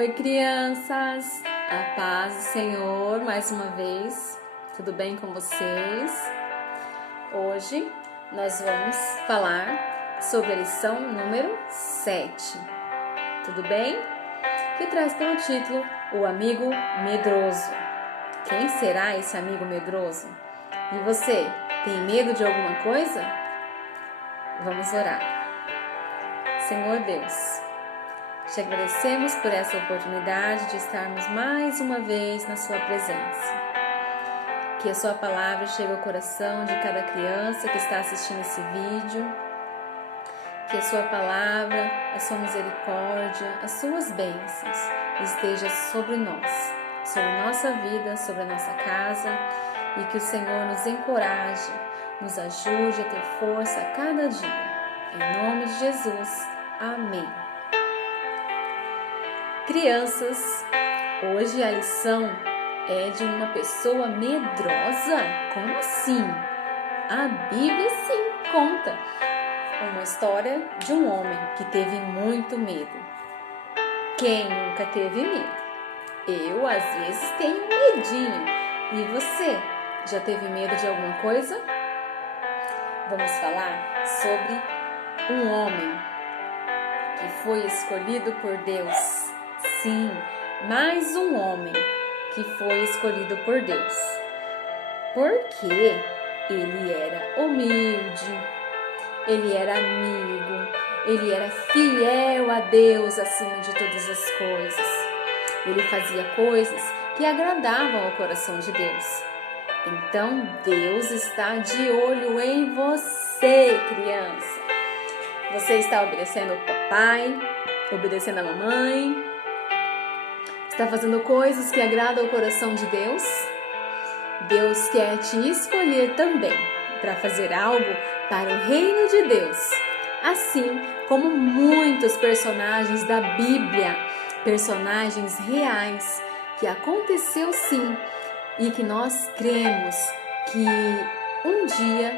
Oi, crianças! A paz do Senhor, mais uma vez. Tudo bem com vocês? Hoje nós vamos falar sobre a lição número 7. Tudo bem? Que traz pelo título O Amigo Medroso. Quem será esse amigo medroso? E você, tem medo de alguma coisa? Vamos orar. Senhor Deus, te agradecemos por essa oportunidade de estarmos mais uma vez na sua presença. Que a sua palavra chegue ao coração de cada criança que está assistindo esse vídeo. Que a sua palavra, a sua misericórdia, as suas bênçãos esteja sobre nós, sobre nossa vida, sobre a nossa casa, e que o Senhor nos encoraje, nos ajude a ter força a cada dia. Em nome de Jesus. Amém. Crianças, hoje a lição é de uma pessoa medrosa? Como assim? A Bíblia sim conta uma história de um homem que teve muito medo. Quem nunca teve medo? Eu, às vezes, tenho medinho. E você, já teve medo de alguma coisa? Vamos falar sobre um homem que foi escolhido por Deus. Sim, mais um homem que foi escolhido por Deus. Porque ele era humilde, ele era amigo, ele era fiel a Deus acima de todas as coisas. Ele fazia coisas que agradavam ao coração de Deus. Então Deus está de olho em você, criança. Você está obedecendo o papai, obedecendo a mamãe? Está fazendo coisas que agradam ao coração de Deus? Deus quer te escolher também para fazer algo para o reino de Deus. Assim como muitos personagens da Bíblia, personagens reais, que aconteceu sim e que nós cremos que um dia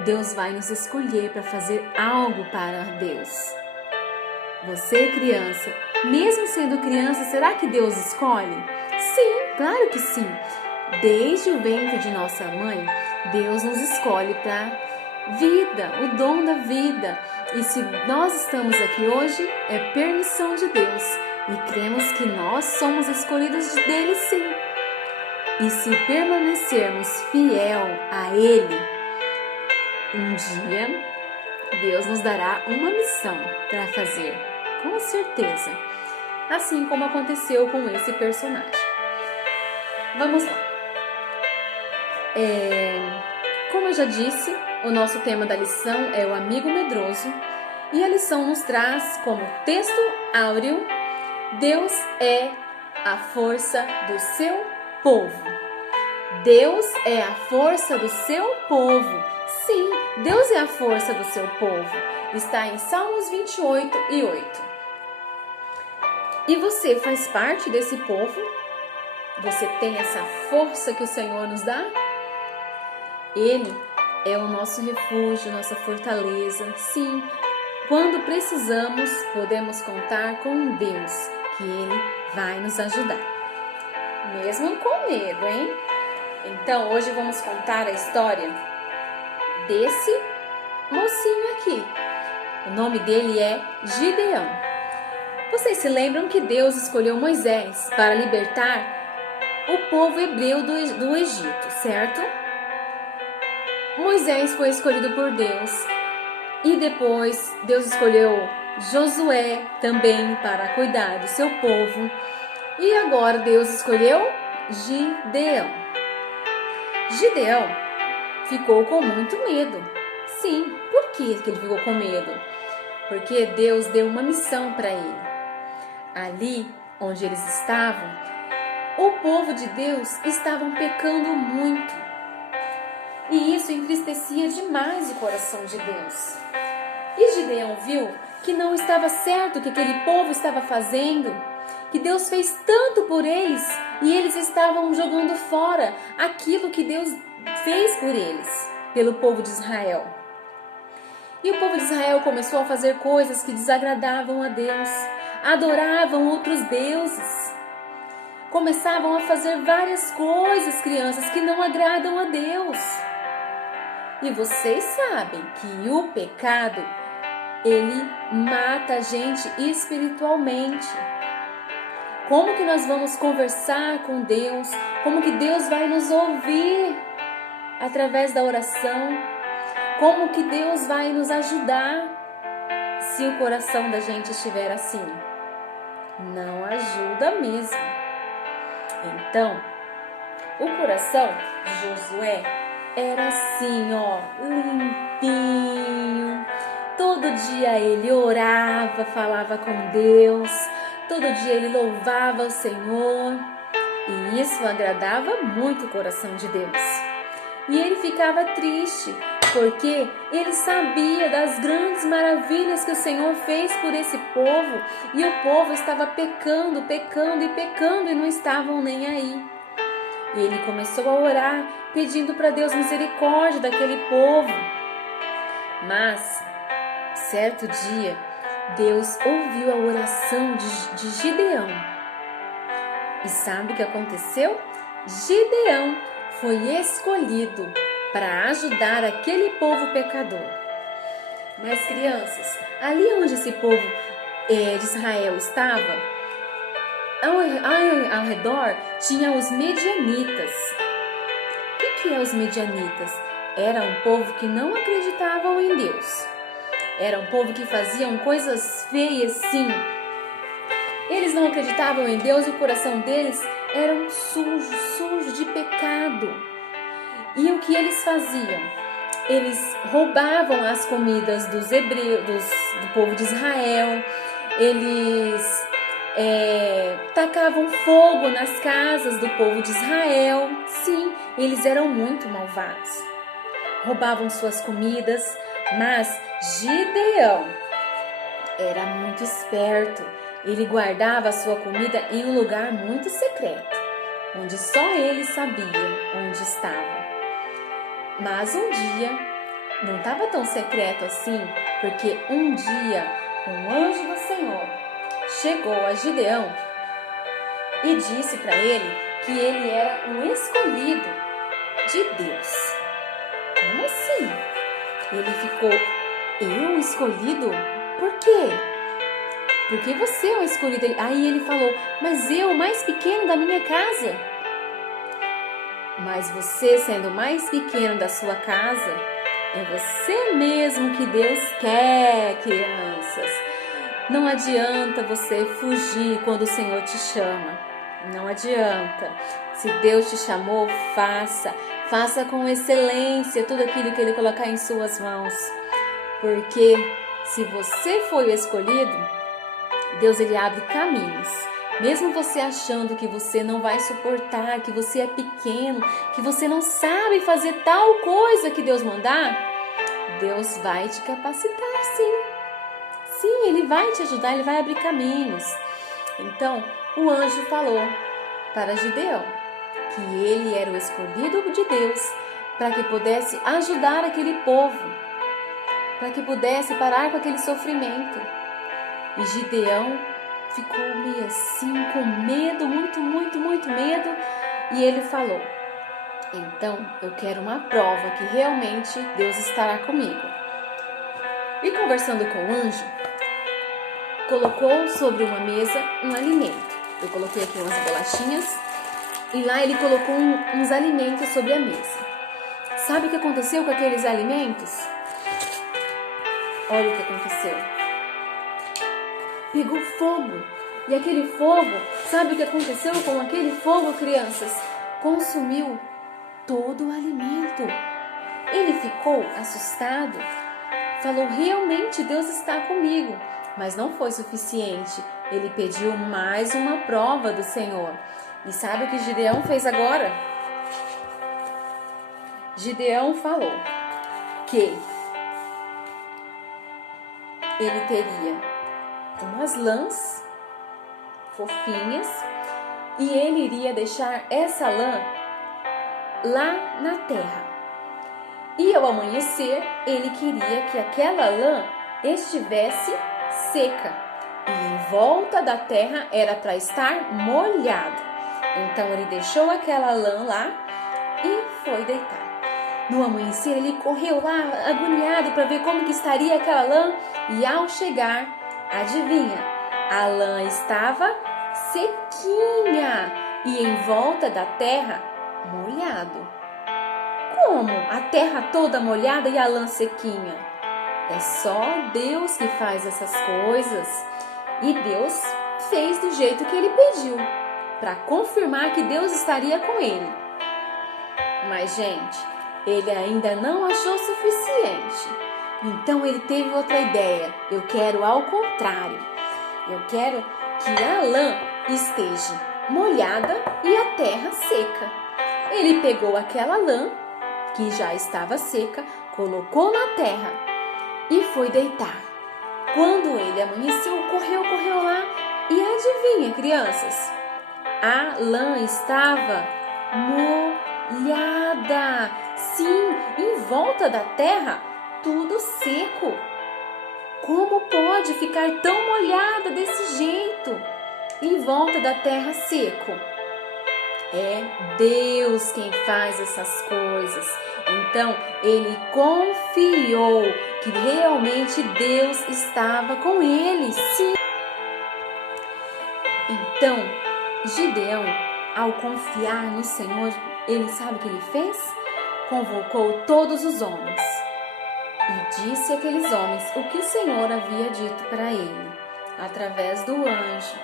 Deus vai nos escolher para fazer algo para Deus. Você, criança, mesmo sendo criança, será que Deus escolhe? Sim, claro que sim. Desde o ventre de nossa mãe, Deus nos escolhe para vida, o dom da vida. E se nós estamos aqui hoje, é permissão de Deus. E cremos que nós somos escolhidos dele sim. E se permanecermos fiel a Ele, um dia Deus nos dará uma missão para fazer, com certeza. Assim como aconteceu com esse personagem. Vamos lá. Como eu já disse, o nosso tema da lição é o amigo medroso. E a lição nos traz como texto áureo: Deus é a força do seu povo. Deus é a força do seu povo. Sim, Deus é a força do seu povo. Está em Salmos 28:8. E você faz parte desse povo? Você tem essa força que o Senhor nos dá? Ele é o nosso refúgio, nossa fortaleza. Sim, quando precisamos, podemos contar com Deus, que Ele vai nos ajudar. Mesmo com medo, hein? Então, hoje vamos contar a história desse mocinho aqui. O nome dele é Gideão. Vocês se lembram que Deus escolheu Moisés para libertar o povo hebreu do Egito, certo? Moisés foi escolhido por Deus e depois Deus escolheu Josué também para cuidar do seu povo. E agora Deus escolheu Gideão. Gideão ficou com muito medo. Sim, por que ele ficou com medo? Porque Deus deu uma missão para ele. Ali onde eles estavam, o povo de Deus estavam pecando muito. E isso entristecia demais o coração de Deus. E Gideão viu que não estava certo o que aquele povo estava fazendo, que Deus fez tanto por eles e eles estavam jogando fora aquilo que Deus fez por eles, pelo povo de Israel. E o povo de Israel começou a fazer coisas que desagradavam a Deus. adoravam outros deuses. Começavam a fazer várias coisas, crianças, que não agradam a Deus. E vocês sabem que o pecado, ele mata a gente espiritualmente. Como que nós vamos conversar com Deus? Como que Deus vai nos ouvir através da oração? Como que Deus vai nos ajudar se o coração da gente estiver assim? Não ajuda mesmo. Então, o coração de Josué era assim, ó, limpinho. Todo dia ele orava, falava com Deus. Todo dia ele louvava o Senhor. E isso agradava muito o coração de Deus. E ele ficava triste, porque ele sabia das grandes maravilhas que o Senhor fez por esse povo. E o povo estava pecando, pecando e pecando e não estavam nem aí. E ele começou a orar, pedindo para Deus misericórdia daquele povo. Mas, certo dia, Deus ouviu a oração de Gideão. E sabe o que aconteceu? Gideão foi escolhido para ajudar aquele povo pecador. Mas, crianças, ali onde esse povo de Israel estava, ao redor tinha os medianitas. O que é os medianitas? Era um povo que não acreditavam em Deus. Era um povo que faziam coisas feias, sim. Eles não acreditavam em Deus e o coração deles era sujo de pecado. E o que eles faziam? Eles roubavam as comidas dos hebreus, do povo de Israel. Eles tacavam fogo nas casas do povo de Israel. Sim, eles eram muito malvados. Roubavam suas comidas, mas Gideão era muito esperto. Ele guardava a sua comida em um lugar muito secreto, onde só ele sabia onde estava. Mas um dia, não estava tão secreto assim, porque um dia um anjo do Senhor chegou a Gideão e disse para ele que ele era um escolhido de Deus. Como assim? Ele ficou, eu escolhido? Por quê? Porque você é o escolhido. Aí ele falou, mas eu, o mais pequeno da minha casa. Mas você, sendo o mais pequeno da sua casa, é você mesmo que Deus quer, crianças. Não adianta você fugir quando o Senhor te chama. Não adianta. Se Deus te chamou, faça. Faça com excelência tudo aquilo que Ele colocar em suas mãos. Porque se você foi o escolhido, Deus ele abre caminhos. Mesmo você achando que você não vai suportar, que você é pequeno, que você não sabe fazer tal coisa que Deus mandar, Deus vai te capacitar, sim. Sim, Ele vai te ajudar, Ele vai abrir caminhos. Então, o anjo falou para Gideão que ele era o escolhido de Deus para que pudesse ajudar aquele povo, para que pudesse parar com aquele sofrimento. E Gideão ficou meio assim, com medo, muito medo. E ele falou, então eu quero uma prova que realmente Deus estará comigo. E conversando com o anjo, colocou sobre uma mesa um alimento. Eu coloquei aqui umas bolachinhas e lá ele colocou uns alimentos sobre a mesa. Sabe o que aconteceu com aqueles alimentos? Olha o que aconteceu. Pegou fogo. E aquele fogo, sabe o que aconteceu com aquele fogo, crianças? Consumiu todo o alimento. Ele ficou assustado. Falou, realmente Deus está comigo. Mas não foi suficiente. Ele pediu mais uma prova do Senhor. E sabe o que Gideão fez agora? Gideão falou que ele teria umas lãs fofinhas e ele iria deixar essa lã lá na terra. E ao amanhecer, ele queria que aquela lã estivesse seca. E em volta da terra era para estar molhado. Então ele deixou aquela lã lá e foi deitar. No amanhecer ele correu lá agoniado para ver como que estaria aquela lã e ao chegar, adivinha, a lã estava sequinha e em volta da terra molhado. Como? A terra toda molhada e a lã sequinha? É só Deus que faz essas coisas. E Deus fez do jeito que ele pediu, para confirmar que Deus estaria com ele. Mas, gente, ele ainda não achou suficiente. Então ele teve outra ideia. Eu quero ao contrário. Eu quero que a lã esteja molhada e a terra seca. Ele pegou aquela lã, que já estava seca, colocou na terra e foi deitar. Quando ele amanheceu, correu lá e adivinha, crianças? A lã estava molhada. Sim, em volta da terra, tudo seco. Como pode ficar tão molhada desse jeito? Em volta da terra seco. É Deus quem faz essas coisas. Então, ele confiou que realmente Deus estava com ele. Sim. Então, Gideão, ao confiar no Senhor, ele sabe o que ele fez? Convocou todos os homens e disse àqueles homens o que o Senhor havia dito para ele, através do anjo.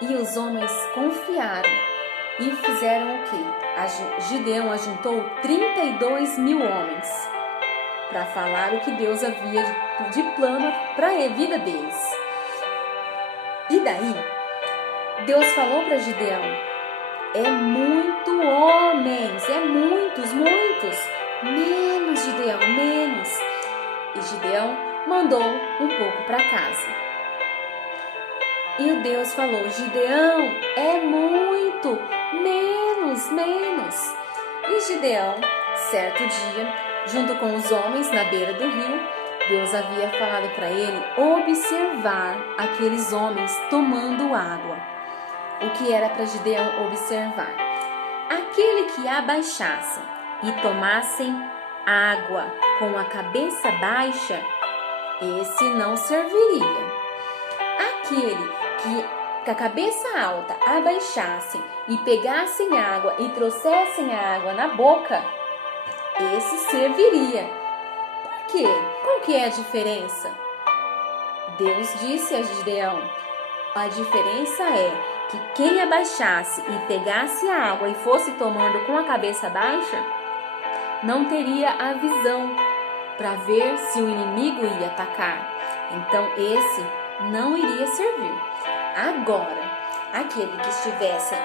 E os homens confiaram e fizeram o quê? Gideão ajuntou 32 mil homens para falar o que Deus havia de plano para a vida deles. E daí, Deus falou para Gideão, é muito homens, é muitos, menos Gideão, menos. E Gideão mandou um pouco para casa. E o Deus falou, Gideão, é muito, menos. E Gideão, certo dia, junto com os homens na beira do rio, Deus havia falado para ele observar aqueles homens tomando água. O que era para Gideão observar? Aquele que abaixassem e tomassem água com a cabeça baixa, esse não serviria. Aquele que a cabeça alta abaixassem e pegassem água e trouxessem a água na boca, esse serviria. Por quê? Qual que é a diferença? Deus disse a Gideão, a diferença é que quem abaixasse e pegasse a água e fosse tomando com a cabeça baixa, não teria a visão para ver se o inimigo ia atacar. Então esse não iria servir. Agora, aquele que estivesse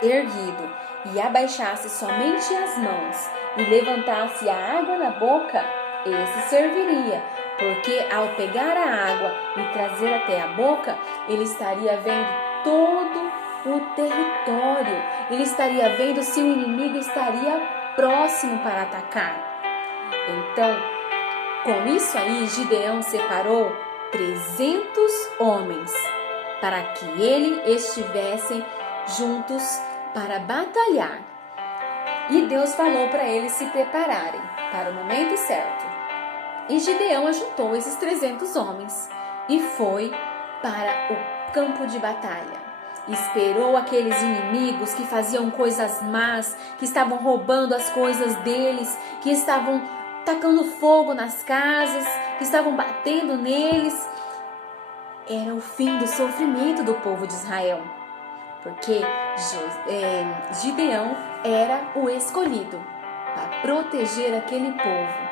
erguido e abaixasse somente as mãos e levantasse a água na boca, esse serviria, porque ao pegar a água e trazer até a boca, ele estaria vendo todo o território, ele estaria vendo se o inimigo estaria próximo para atacar. Então, com isso aí, Gideão separou 300 homens para que ele estivessem juntos para batalhar. E Deus falou para eles se prepararem para o momento certo. E Gideão ajuntou esses 300 homens e foi para o campo de batalha. Esperou aqueles inimigos que faziam coisas más, que estavam roubando as coisas deles, que estavam tacando fogo nas casas, que estavam batendo neles. Era o fim do sofrimento do povo de Israel, porque Gideão era o escolhido para proteger aquele povo.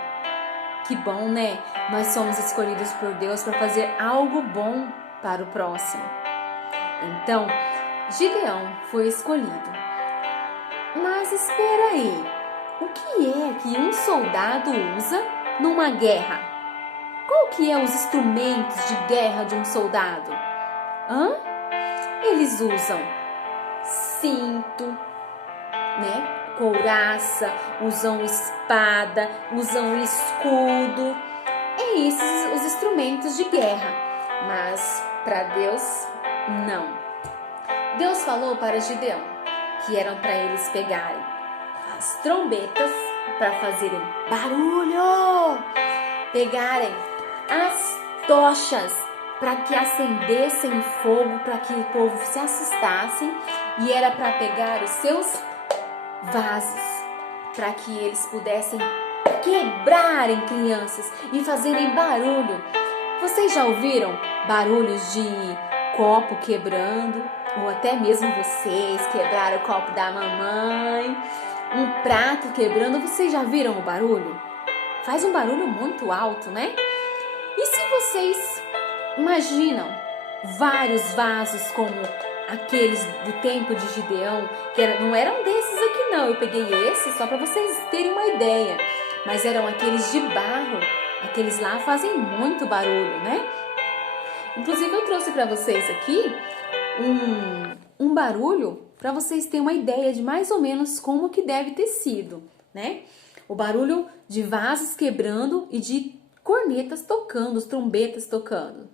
Que bom, né? Nós somos escolhidos por Deus para fazer algo bom para o próximo. Então, Gideão foi escolhido. Mas espera aí, o que é que um soldado usa numa guerra? Qual que é os instrumentos de guerra de um soldado? Eles usam cinto, né? Couraça, usam espada, usam escudo. É esses os instrumentos de guerra. Mas Para Deus, não. Deus falou para Gideão que eram para eles pegarem as trombetas para fazerem barulho, pegarem as tochas para que acendessem fogo, para que o povo se assustasse, e era para pegar os seus vasos, para que eles pudessem quebrarem, crianças, e fazerem barulho. Vocês já ouviram barulhos de copo quebrando? Ou até mesmo vocês quebraram o copo da mamãe, um prato quebrando? Vocês já viram o barulho? Faz um barulho muito alto, né? E se vocês imaginam vários vasos como aqueles do tempo de Gideão, que não eram desses aqui não, eu peguei esse só para vocês terem uma ideia, mas eram aqueles de barro, aqueles lá fazem muito barulho, né? Inclusive eu trouxe para vocês aqui um barulho para vocês terem uma ideia de mais ou menos como que deve ter sido, né? O barulho de vasos quebrando e de cornetas tocando, os trombetas tocando.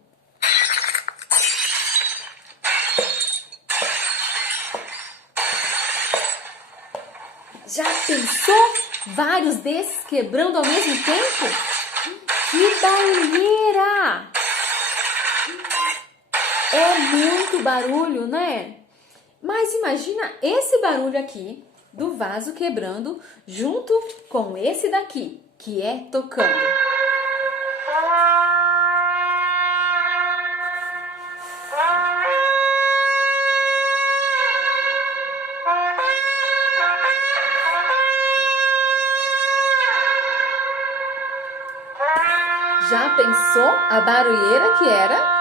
Já pensou vários desses quebrando ao mesmo tempo? Que barulheira! É muito barulho, né? Mas imagina esse barulho aqui do vaso quebrando junto com esse daqui, que é tocando. Já pensou a barulheira que era?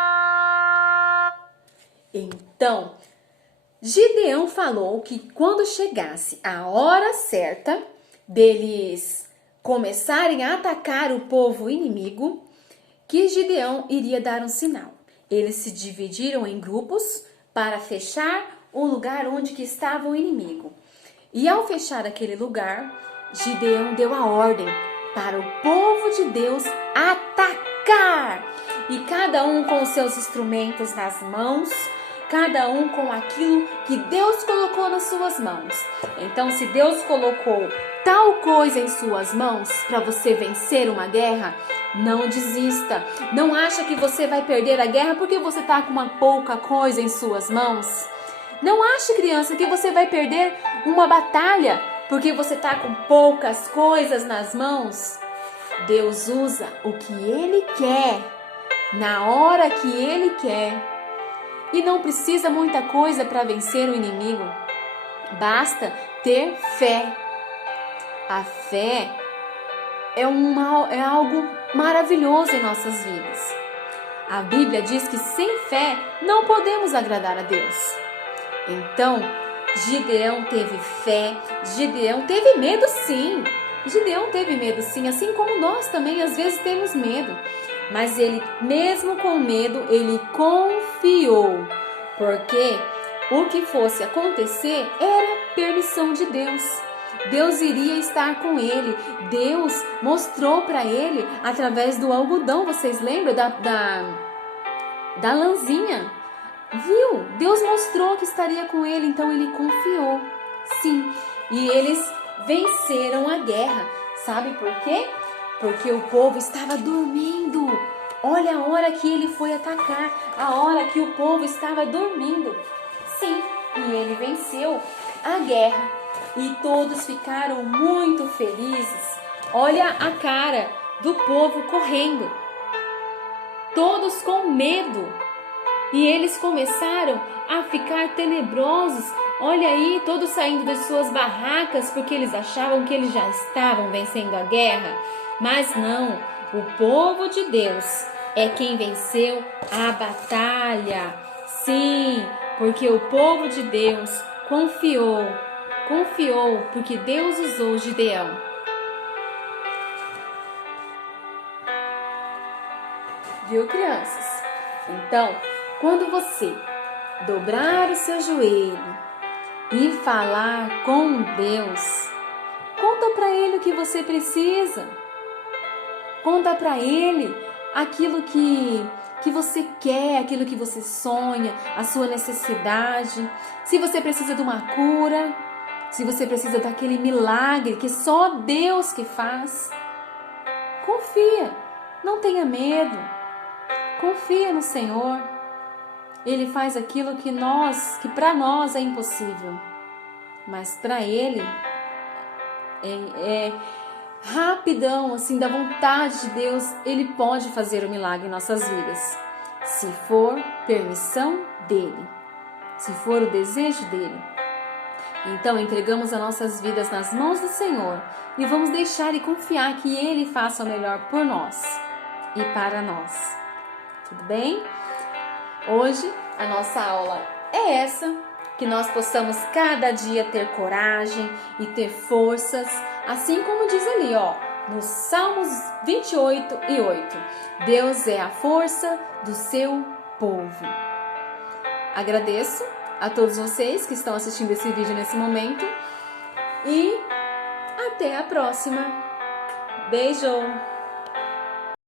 Então, Gideão falou que quando chegasse a hora certa deles começarem a atacar o povo inimigo, que Gideão iria dar um sinal. Eles se dividiram em grupos para fechar o lugar onde que estava o inimigo. E ao fechar aquele lugar, Gideão deu a ordem para o povo de Deus atacar. E cada um com os seus instrumentos nas mãos, cada um com aquilo que Deus colocou nas suas mãos. Então, se Deus colocou tal coisa em suas mãos para você vencer uma guerra, não desista. Não acha que você vai perder a guerra porque você está com uma pouca coisa em suas mãos. Não ache, criança, que você vai perder uma batalha porque você está com poucas coisas nas mãos. Deus usa o que Ele quer, na hora que Ele quer. E não precisa muita coisa para vencer o inimigo. Basta ter fé. A fé é algo maravilhoso em nossas vidas. A Bíblia diz que sem fé não podemos agradar a Deus. Então, Gideão teve fé, Gideão teve medo sim. Gideão teve medo sim, assim como nós também às vezes temos medo. Mas ele, mesmo com medo, ele confiou, porque o que fosse acontecer era permissão de Deus. Deus iria estar com ele. Deus mostrou para ele através do algodão. Vocês lembram da lãzinha? Viu? Deus mostrou que estaria com ele, então ele confiou. Sim, e eles venceram a guerra. Sabe por quê? Porque o povo estava dormindo. Olha a hora que ele foi atacar, a hora que o povo estava dormindo. Sim, e ele venceu a guerra. E todos ficaram muito felizes. Olha a cara do povo correndo. Todos com medo. E eles começaram a ficar tenebrosos. Olha aí, todos saindo das suas barracas porque eles achavam que eles já estavam vencendo a guerra. Mas não, o povo de Deus é quem venceu a batalha. Sim, porque o povo de Deus confiou porque Deus usou Gideão. Viu, crianças? Então, quando você dobrar o seu joelho e falar com Deus, conta para Ele o que você precisa. Conta para Ele aquilo que que você quer, aquilo que você sonha, a sua necessidade. Se você precisa de uma cura, se você precisa daquele milagre que só Deus que faz, confia, não tenha medo, confia no Senhor. Ele faz aquilo que para nós é impossível, mas para Ele é rapidão, assim, da vontade de Deus. Ele pode fazer o milagre em nossas vidas, se for permissão dEle, se for o desejo dEle. Então entregamos as nossas vidas nas mãos do Senhor e vamos deixar e confiar que Ele faça o melhor por nós e para nós. Tudo bem? Hoje a nossa aula é essa, que nós possamos cada dia ter coragem e ter forças, assim como diz ali, no Salmos 28:8, Deus é a força do seu povo. Agradeço a todos vocês que estão assistindo esse vídeo nesse momento e até a próxima. Beijo!